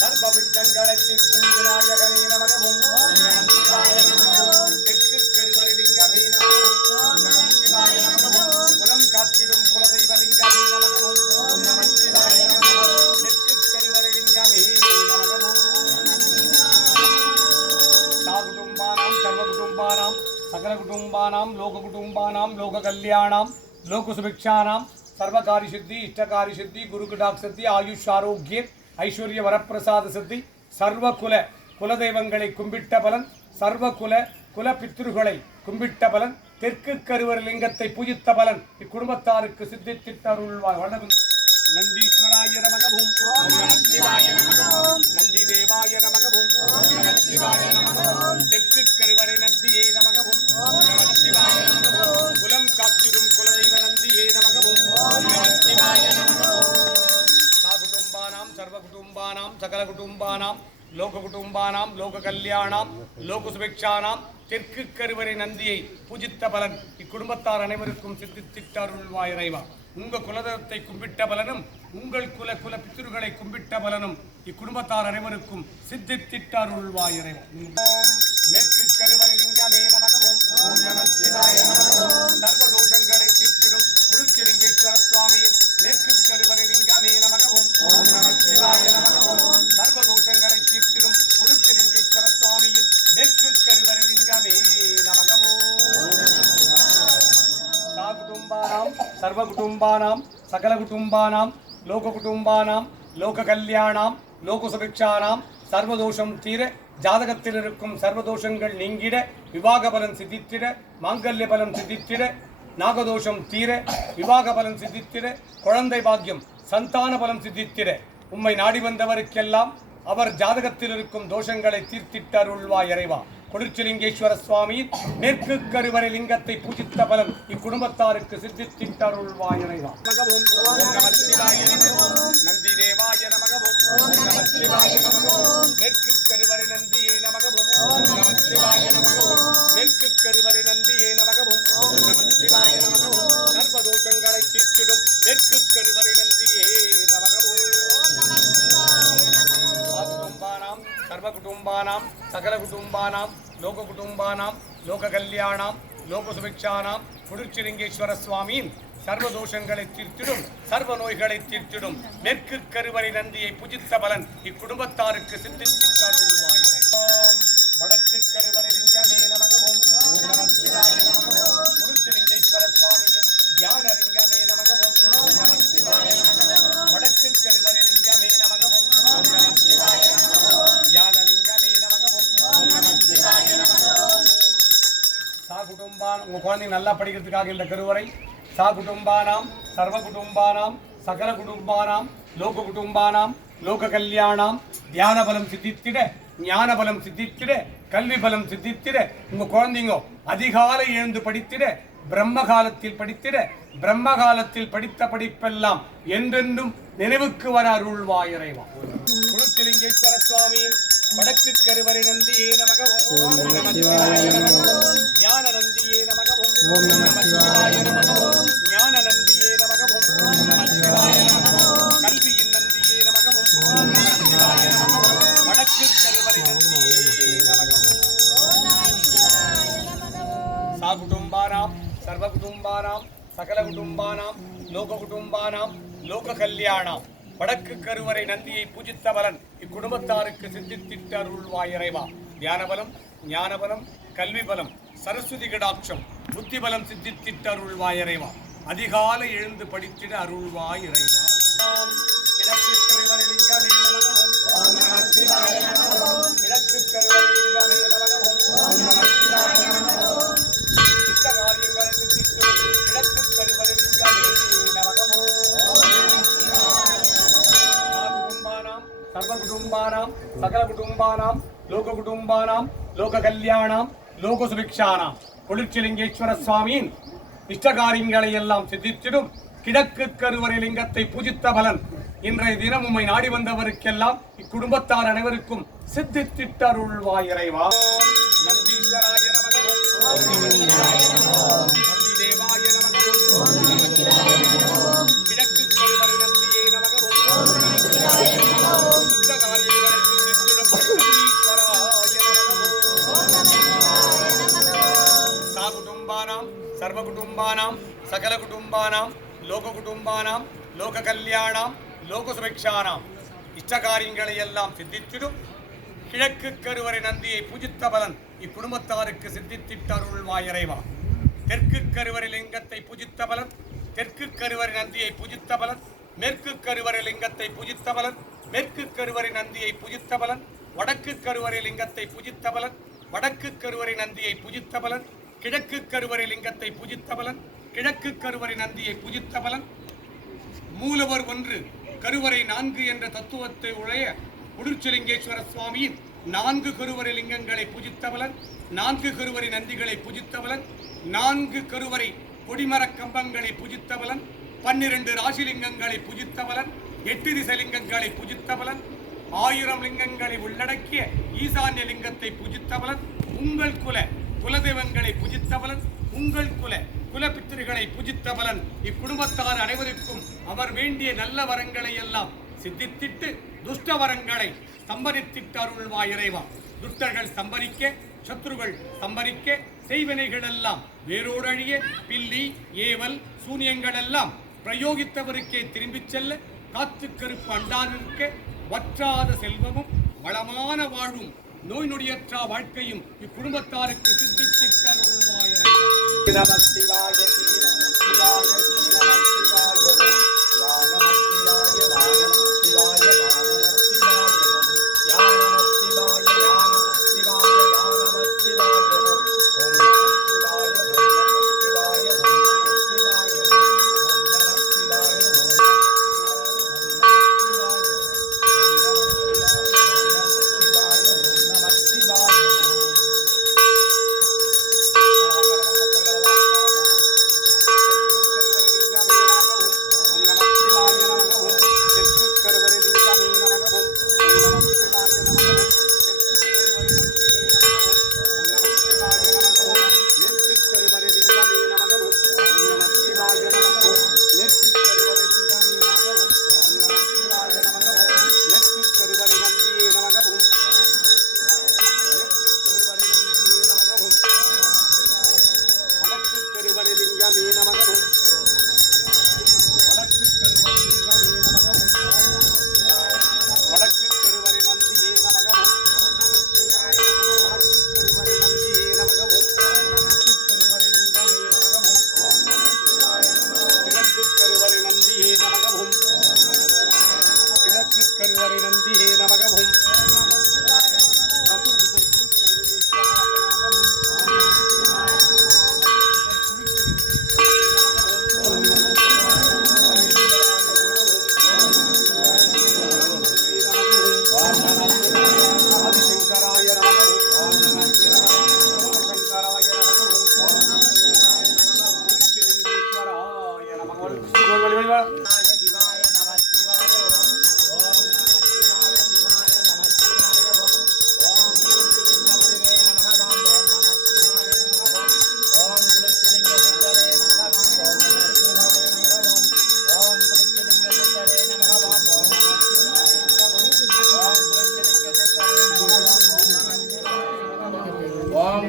சர்வவிக்னங்களை தீர்க்கும் விநாயகனே நமகவும் தெற்கு கருவரலிங்கமே நமகவும் குலம் காத்திடும் குலதெய்வலிங்கமே நமகவும் தெற்கு கருவரலிங்கமே நமகவும் சாகுடும்பானாம் சர்வகுடும்பானாம் சகல குடும்பானாம் லோக குடும்பானாம் லோக கல்யாணாம் லோக சுபிக்ஷானாம் सर्वकारी सिद्धि इष्टकारी सिद्धि गुरुकटाक्ष सिद्धि आयुष आरोग्य ऐश्वर्य वरप्रसाद सिद्धि सर्वकुल कुलदेवंगळे कुंबिट्ट बलन सर्वकुल कुल पितृगळे कुंबिट्ट बलन तेற்கு கருவரலிங்கத்தை பூஜித்த பலன் இக்குடும்பத்தாருக்கு சித்தித்திட்டருள்வாய் வணங்கும் நந்தீஸ்வராய நமகவும் ஓம் நமச்சிவாய நமகவும் நந்தி தேவாய நமகவும் ஓம் நமச்சிவாய நமகவும் தெற்கு கருவரை நந்தியே நமகவும் ஓம் நமச்சிவாய நமகவும் குலம் காத்திடும் குலதெய்வ நந்தியே நமகவும் ஓம் நமச்சிவாய நமகவும் சாகுடும்பானாம் சர்வகுடும்பானாம் சகல குடும்பானாம் லோக குடும்பானாம் லோக கல்யாணாம் லோக சுபிக்ஷானாம் தெற்கு கருவரை நந்தியை பூஜித்த பலன் இக்குடும்பத்தார் அனைவருக்கும் சித்தித்திட்டருள்வாய் இறைவா உங்க குலதெய்வத்தை கும்பிட்ட பலனும் உங்கள் குல பித்ருகளை கும்பிட்ட பலனும் இக்குடும்பத்தார் அனைவருக்கும் சித்தித்திட்டருள்வாய் இறைவா மேற்கு கருவரலிங்கமே நமகவும் ஓம் நமச்சிவாய நமகவும் சர்வதோஷங்களை தீர்த்திடும் குருச்சிலிங்கேஸ்வர சுவாமியின் மேற்கு கருவரலிங்கமே நமகவும் ஓம் நமச்சிவாய நமகவும் சர்வதோஷங்களை தீர்த்திடும் குருச்சிலிங்கேஸ்வர சுவாமியின் மேற்கு கருவரலிங்கமே நமகவும் சாகுடும்பானாம் சர்வகுடும்பானாம் சகல குடும்பானாம் லோக குடும்பானாம் லோக கல்யாணாம் லோக சுபிக்ஷானாம் சர்வதோஷம் தீர ஜாதகத்தில் இருக்கும் சர்வதோஷங்கள் நீங்கிட விவாக பலன் சித்தித்திட மாங்கல்ய பலம் சித்தித்திட நாகதோஷம் தீர விவாக பலன் சித்தித்திட குழந்தை பாக்கியம் சந்தான பலம் சித்தித்திட உம்மை நாடி வந்தவருக்கெல்லாம் அவர் ஜாதகத்தில் இருக்கும் தோஷங்களை தீர்த்திட்டருள்வாய் இறைவா குருச்சிலிங்கேஸ்வர சுவாமியின் மேற்கு கருவறை லிங்கத்தை பூஜித்த பலன் இக்குடும்பத்தாருக்கு சித்தித்திட்டருள்வாய் இறைவா நமகவும் ஓம் நமச்சிவாய நமகவும் நந்தி தேவாய நமகவும் ஓம் நமச்சிவாய நமகவும் மேற்கு கருவறை நந்தியே நமகவும் ஓம் நமச்சிவாய நமகவும் மேற்கு கருவறை நந்தியே நமகவும் ஓம் நமச்சிவாய நமகவும் சர்வதோஷங்களை தீர்த்திடும் மேற்கு கருவறை நந்தியே நமகவும் குடும்பானாம் சர்வகுடும்பானாம் சகல குடும்பானாம் லோக குடும்பானாம் லோக கல்யாணாம் லோக சுபிக்ஷானாம் குருச்சிலிங்கேஸ்வர சுவாமியின் சர்வதோஷங்களை தீர்த்திடும் சர்வ நோய்களை தீர்த்திடும் மேற்கு கருவறை நந்தியை பூஜித்த பலன் இக்குடும்பத்தாருக்கு சித்தித்திட்டருள்வாய் வடக்கு கருவறை லிங்கமே நமகவும் ஓம் நமச்சிவாய நமகவும் குருச்சிலிங்கேஸ்வர சுவாமியின் தியான லிங்கமே நமகவும் ஓம் நமச்சிவாய நமகவும் வடக்கு கருவறை லிங்கமே நமகவும் ஓம் நமச்சிவாய நமகவும் தியான லிங்கமே நமகவும் ஓம் நமச்சிவாய நமகவும் சாகுடும்பான் உங்க குழந்தைங்க நல்லா படிக்கிறதுக்காக இந்த கருவறை சாகுடும்பானாம் சர்வகுடும்பானாம் சகல குடும்பானாம் லோக குடும்பானாம் லோக கல்யாணாம் தியான பலம் சித்தித்திட ஞான பலம் சித்தித்திட கல்வி பலம் சித்தித்திட உங்க குழந்தைங்க அதிகாலை எழுந்து படித்திட பிரம்ம காலத்தில் படித்திட பிரம்ம காலத்தில் படித்த படிப்பெல்லாம் என்றென்றும் நினைவுக்கு வர அருள்வாய் இறைவா குருச்சிலிங்கேஸ்வர சுவாமியின் வடக்கு கருவறை நந்தியே நமகவும் ஓம் நமச்சிவாய நமகவும் ஞான நந்தியே நமகவும் ஓம் நமச்சிவாய நமகவும் ஞான நந்தியே நமகவும் ஓம் நமச்சிவாய நமகவும் கல்வியின் நந்தியே நமகவும் ஓம் நமச்சிவாய நமகவும் வடக்கு கருவறை நந்தியே நமகவும் சாகுடும்பானாம் சர்வகுடும்பானாம் சகல குடும்பானாம் லோக குடும்பானாம் லோக கல்யாணாம் வடக்கு கருவறை நந்தியை பூஜித்த பலன் இக்குடும்பத்தாருக்கு சித்தித்திட்ட அருள்வாய் இறைவா தியான பலம் ஞான பலம் கல்வி பலம் சரஸ்வதி கடாட்சம் புத்தி பலம் சித்தித்திட்ட அருள்வாய் இறைவா அதிகாலை எழுந்து படித்திட அருள்வாய் இறைவா கிழக்கு கருவறை லிங்கமே நமகவும் ஓம் நமச்சிவாய நமகவும் கிழக்கு கருவறை லிங்கமே நமகவும் ஓம் நமச்சிவாய நமகவும் இஷ்ட காரியங்களை சித்தித்திடும் கிழக்கு கருவறை லிங்கமே நமகவும் சர்வகுடும்பானாம் சகல குடும்பானாம் லோக குடும்பானாம் லோக கல்யாணாம் லோக சுபிக்ஷானாம் குருச்சிலிங்கேஸ்வர சுவாமியின் இஷ்டகாரியங்களை எல்லாம் சித்தித்திடும் கிழக்கு கருவறை லிங்கத்தை பூஜித்த பலன் இன்றைய தினம் உம்மை நாடி வந்தவருக்கெல்லாம் இக்குடும்பத்தார் அனைவருக்கும் சித்தித்திட்டருள்வாய் இறைவா நந்தீஸ்வராய நமகவும் நந்தி தேவாய நமகவும் கிழக்கு கருவறை நந்தியே நமகவும் सर्वकुटुम्बानां सकलकुटुम्बानां लोककुटुम्बानां लोककल्याणां लोकसुभिक्षाणां இஷ்டகாரியங்களை எல்லாம் சித்தித்திடும் கிழக்கு கருவறை நந்தியை பூஜித்த பலன் இக்குடும்பத்தாருக்கு சித்தித்திட்டருள்வாய் இறைவா. தெற்கு கருவறை லிங்கத்தை பூஜித்த பலன் தெற்கு கருவறை நந்தியை பூஜித்த பலன் மேற்கு கருவறை லிங்கத்தை பூஜித்த பலன் மேற்கு கருவறை நந்தியை பூஜித்த பலன் வடக்கு கருவறை லிங்கத்தை பூஜித்த பலன் வடக்கு கருவறை நந்தியை பூஜித்த பலன் கிழக்கு கருவறை லிங்கத்தை பூஜித்த பலன் கிழக்கு கருவறை நந்தியை பூஜித்த பலன் மூலவர் ஒன்று கருவறை 4 என்ற தத்துவத்தை உடைய குடிர்ச்சிலிங்கேஸ்வர சுவாமியின் 4 கருவறை லிங்கங்களை பூஜித்த பலன் 4 கருவறை நந்திகளை பூஜித்த பலன் 4 கருவறை கொடிமர கம்பங்களை பூஜித்த பலன் 12 ராசிலிங்கங்களை பூஜித்த பலன் 8 திசைலிங்கங்களை பூஜித்த பலன் 1000 லிங்கங்களை உள்ளடக்கிய ஈசான்ய லிங்கத்தை பூஜித்த பலன் உங்கள் குலதெய்வங்களை பூஜித்த பலன் உங்கள் குலபித்திரிகளை பூஜித்த பலன் இக்குடும்பத்தார் அனைவருக்கும் அவர் வேண்டிய நல்ல வரங்களை எல்லாம் சித்தித்திட்டு துஷ்ட வரங்களை சம்பரித்திட்டு அருள்வாய் இறைவா. துஷ்டர்கள் சம்பரிக்க சத்துருகள் சம்பரிக்க செய்வினைகள் எல்லாம் வேரோடழிய பில்லி ஏவல் சூனியங்கள் எல்லாம் பிரயோகித்தவருக்கே திரும்பிச் செல்ல காத்து கருப்பு அண்டானிருக்க வற்றாத செல்வமும் வளமான வாழும் நோய் நொடியற்ற வாழ்க்கையும் இக்குடும்பத்தாருக்கு சித்தித்திட்டு அருள்வாய் இறைவா. நம சிவாய நம சிவாய நம சிவாய நம சிவாய நம சிவாய நம சிவாய யா நம சிவாய யா நம சிவாய யா நம சிவாய ஓம் நம சிவாய ஓம் நம சிவாய ஓம் நம சிவாய ஓம் நம சிவாய ஓம் நம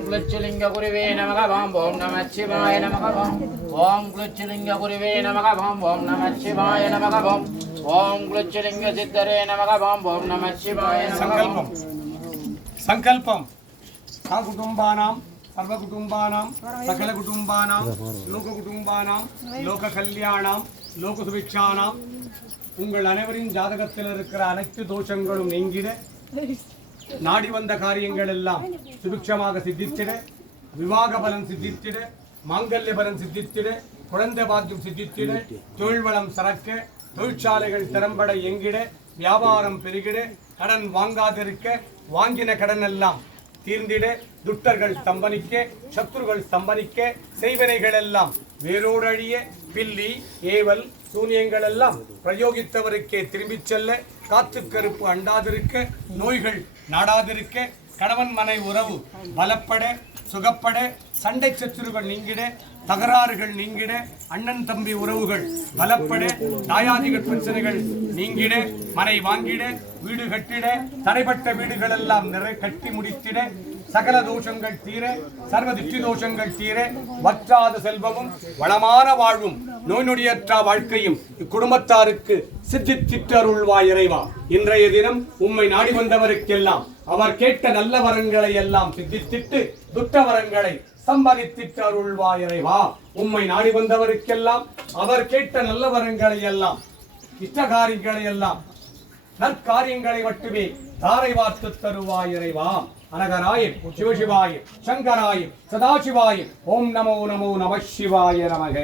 क्लुच्चलिंग गुरुवे नमः ओम नमः शिवाय नमः ओम क्लुच्चलिंग गुरुवे नमः ओम नमः शिवाय नमः ओम क्लुच्चलिंग सिद्धरे नमः ओम नमः शिवाय संकल्पम संकल्पम साकुटुंबानां सर्वकुटुंबानां सकलकुटुंबानां लोककुटुंबानां लोककल्याणां लोकसुभिक्षाणां உங்கள் அனைவரின் ஜாதகத்தில் இருக்கிற அனைத்து தோஷங்களும் நீங்கிட நாடி வந்த காரியங்கள் எல்லாம் சுபிக்ஷமாக சித்தித்திட விவாக பலன் சித்தித்திட மாங்கல்ய பலன் சித்தித்திட குழந்தை பாக்கியம் சித்தித்திட தொழில் வளம் சிறக்க தொழிற்சாலைகள் திறம்பட இயங்கிட வியாபாரம் பெருகிட கடன் வாங்காதிருக்க வாங்கின கடன் எல்லாம் தீர்ந்திட துட்டர்கள் ஸ்தம்பனிக்க சத்துருகள் ஸ்தம்பனிக்க செய்வினைகள் எல்லாம் வேரோடழிய பில்லி ஏவல் சூனியங்கள் எல்லாம் பிரயோகித்தவருக்கே திரும்பிச் செல்ல காத்து கருப்பு அண்டாதிருக்க நோய்கள் நாடாதிருக்க கணவன் மனை உறவு பலப்பட சுகப்பட சண்டை சத்துருகள் நீங்கிட தகராறுகள் நீங்கிட அண்ணன் தம்பி உறவுகள் பலப்பட தாயாதிகள் பிரச்சனைகள் நீங்கிட மனை வாங்கிட வீடு கட்டிட தடைப்பட்ட வீடுகள் எல்லாம் கட்டி முடித்திட சகல தோஷங்கள் தீர சர்வ திஷ்டி தோஷங்கள் தீர வற்றாத செல்வமும் வளமான வாழ்வும் நோய் நொடியற்ற வாழ்க்கையும் இக்குடும்பத்தாருக்கு சித்தித்திட்டருள்வாய் இறைவா. இன்றைய தினம் உம்மை நாடி வந்தவருக்கெல்லாம் அவர் கேட்ட நல்ல வரங்களை எல்லாம் சித்தித்திட்டு துட்ட வரங்களை சம்பரித்திட்டு அருள்வாய் இறைவா. உம்மை நாடி வந்தவருக்கெல்லாம் அவர் கேட்ட நல்ல வரங்களை எல்லாம் இஷ்டகாரியங்களை எல்லாம் நற்காரியங்களை மட்டுமே தாரை வார்த்து தருவாய் இறைவா. அனகராய சிவசிவாய சங்கராய சதாசிவாய ஓம் நமோ நமோ நம சிவாய நமக.